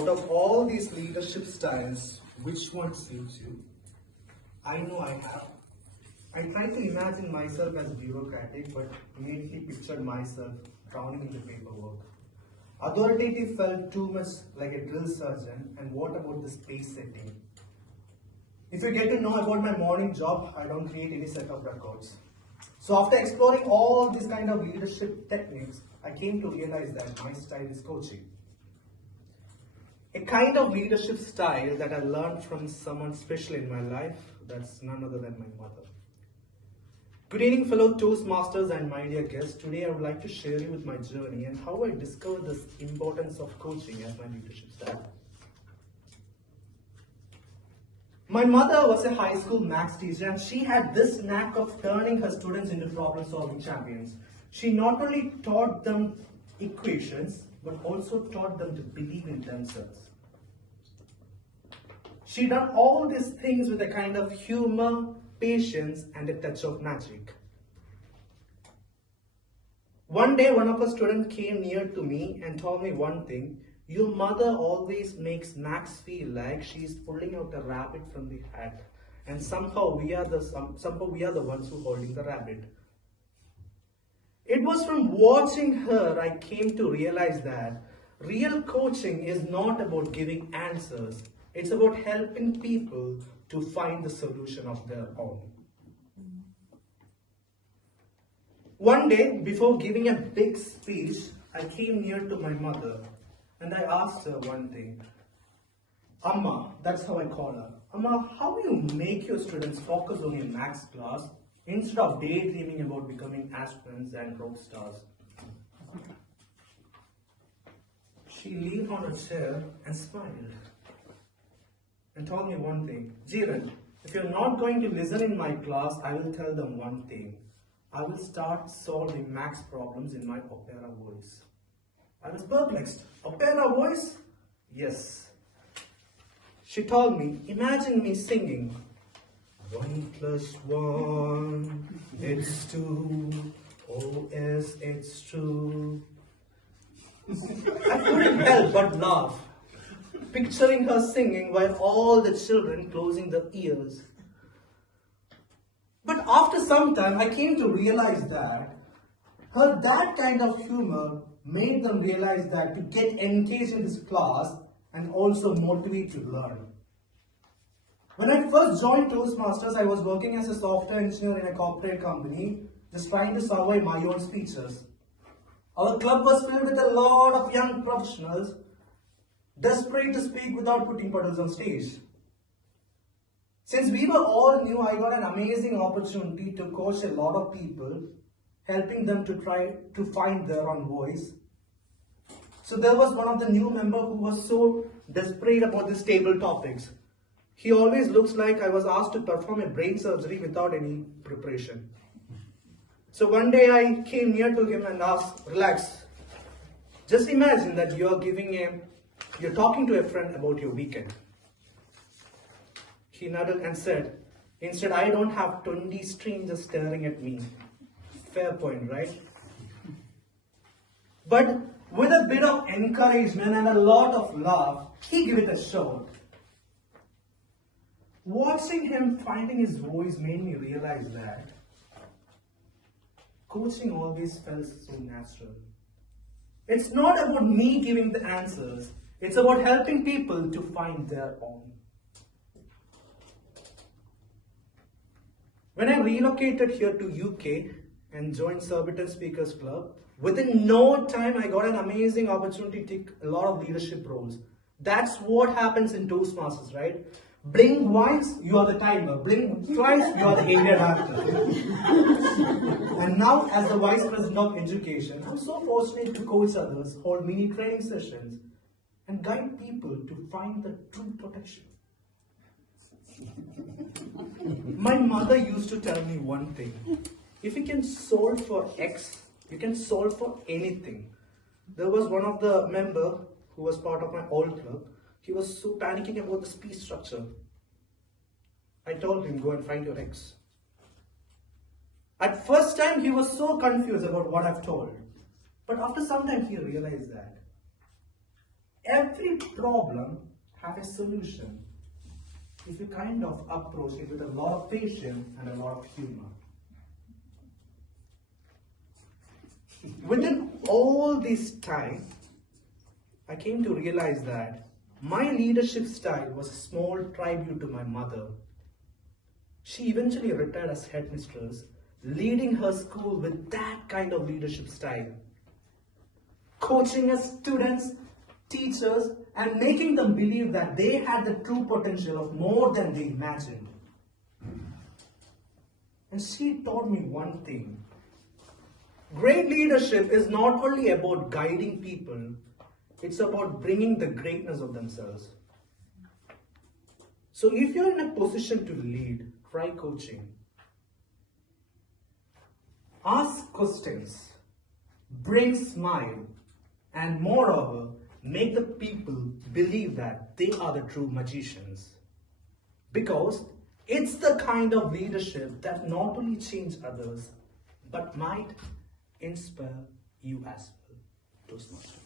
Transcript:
out of all these leadership styles, which one suits you? I know I have. I tried to imagine myself as bureaucratic, but immediately pictured myself drowning in the paperwork. Authoritative felt too much like a drill sergeant, and what about the space setting? If you get to know about my morning job, I don't create any set of records. So after exploring all these kind of leadership techniques, I came to realize that my style is coaching. A kind of leadership style that I learned from someone special in my life, that's none other than my mother. Good evening, fellow Toastmasters and my dear guests. Today I would like to share you with my journey and how I discovered this importance of coaching as my leadership style. My mother was a high school maths teacher and she had this knack of turning her students into problem-solving champions. She not only taught them equations, but also taught them to believe in themselves. She done all these things with a kind of humor, patience, and a touch of magic. One day, one of her students came near to me and told me one thing: your mother always makes Max feel like she's pulling out a rabbit from the hat, and somehow we are the ones who are holding the rabbit. It was from watching her I came to realize that real coaching is not about giving answers. It's about helping people to find the solution of their own. One day, before giving a big speech, I came near to my mother and I asked her one thing. Amma, that's how I call her. Amma, how do you make your students focus on your maths class instead of daydreaming about becoming aspirants and rock stars? She leaned on a chair and smiled and told me one thing. Jeevan, if you're not going to listen in my class, I will tell them one thing. I will start solving maths problems in my opera voice. I was perplexed. Opera voice? Yes. She told me, imagine me singing. 1 plus 1, it's 2. Oh yes, it's true. I couldn't help but laugh, picturing her singing while all the children closing their ears. But after some time, I came to realize that that kind of humor made them realize that to get engaged in this class and also motivate to learn. When I first joined Toastmasters, I was working as a software engineer in a corporate company, just trying to survive my own speeches. Our club was filled with a lot of young professionals, desperate to speak without putting puddles on stage. Since we were all new, I got an amazing opportunity to coach a lot of people, helping them to try to find their own voice. So there was one of the new members who was so desperate about these table topics. He always looks like I was asked to perform a brain surgery without any preparation. So one day I came near to him and asked, relax. Just imagine that you're talking to a friend about your weekend. He nodded and said, instead I don't have 20 strangers staring at me. Fair point, right? But with a bit of encouragement and a lot of love, he gave it a shot. Watching him finding his voice made me realize that coaching always felt so natural. It's not about me giving the answers, it's about helping people to find their own. When I relocated here to UK and joined Surbiton Speakers Club, within no time I got an amazing opportunity to take a lot of leadership roles. That's what happens in Toastmasters, right? Blink once, you are the timer. Blink twice, you are the area director. And now, as the Vice President of Education, I'm so fortunate to coach others, hold mini training sessions, and guide people to find the true protection. My mother used to tell me one thing. If you can solve for X, you can solve for anything. There was one of the members who was part of my old club. He was so panicking about the speech structure. I told him, go and find your X. At first time, he was so confused about what I've told. But after some time, he realized that Every problem has a solution if you kind of approach it with a lot of patience and a lot of humor. Within all this time, I came to realize that my leadership style was a small tribute to my mother. She eventually retired as headmistress, leading her school with that kind of leadership style. Coaching her students, teachers, and making them believe that they had the true potential of more than they imagined. And she taught me one thing. Great leadership is not only about guiding people, it's about bringing the greatness of themselves. So if you're in a position to lead, try coaching. Ask questions, bring smile, and moreover, make the people believe that they are the true magicians. Because it's the kind of leadership that not only change others, but might inspire you as well. Toastmasters.